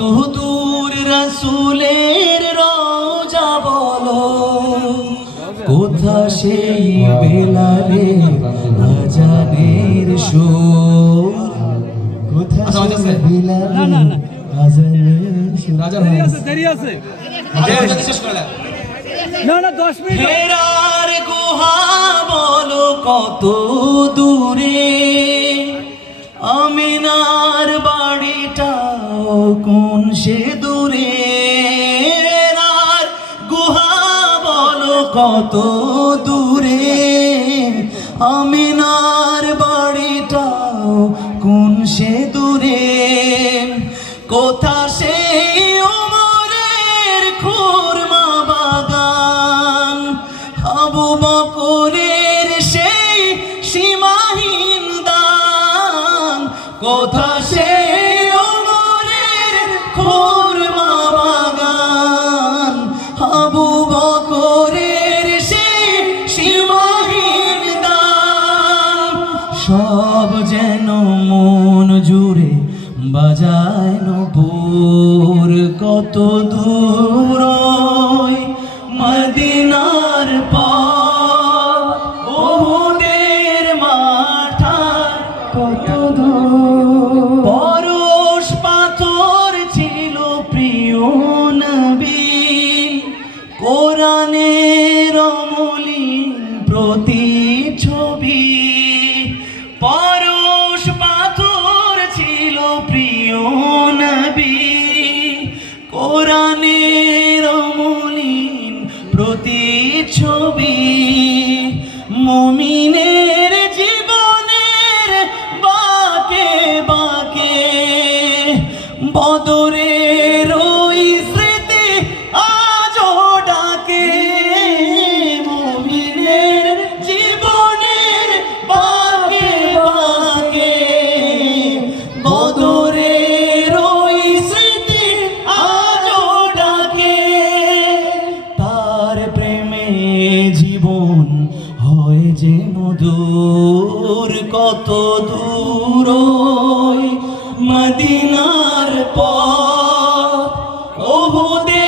কত দূর রাসূলের রওজা বলো, কোথা সেই বেলালের আজানের সুর, কোথা সেই বেলালের আজানের সুর। দেরি আছে না 10 মিনিট। হেরার গুহা বলো কত দূরে, আমিনার বাড়িটাও কোন সে দূরে। হেরার গুহা বলো কত দূরে, আমিনার বাড়িটাও কোন সে দূরে। কোথা সেই ওমরের খুরমা বাগান, আবু বকরের সেই সীমাহীন দান। কোথা সেই ওমরের খুরমা বাগান, আবু বকরের সেই সীমাহীন দান। সব যেন মন জুড়ে বাজায় নূপুর, কত দূর ওই মদিনার পথ, ওহুদের মাঠার কত দূর। পরশ পাথর ছিল প্রিয় নবী, কোরআনের অমলিন প্রতিচ্ছবি। পরশ পাথর ছিল প্রিয় নবী, কোরআনের অমলিন প্রতিচ্ছবি। মুমিনের জীবনের বাঁকে বাঁকে বদরের ওই স্মৃতি আজও ডাকে। মুমিনের জীবনের বাঁকে বাঁকে বদরের ওই স্মৃতি আজও ডাকে। তার প্রেমে জীবন হয় যে মধুর, কত দূর ওই মদিনার পথ, ওহুদের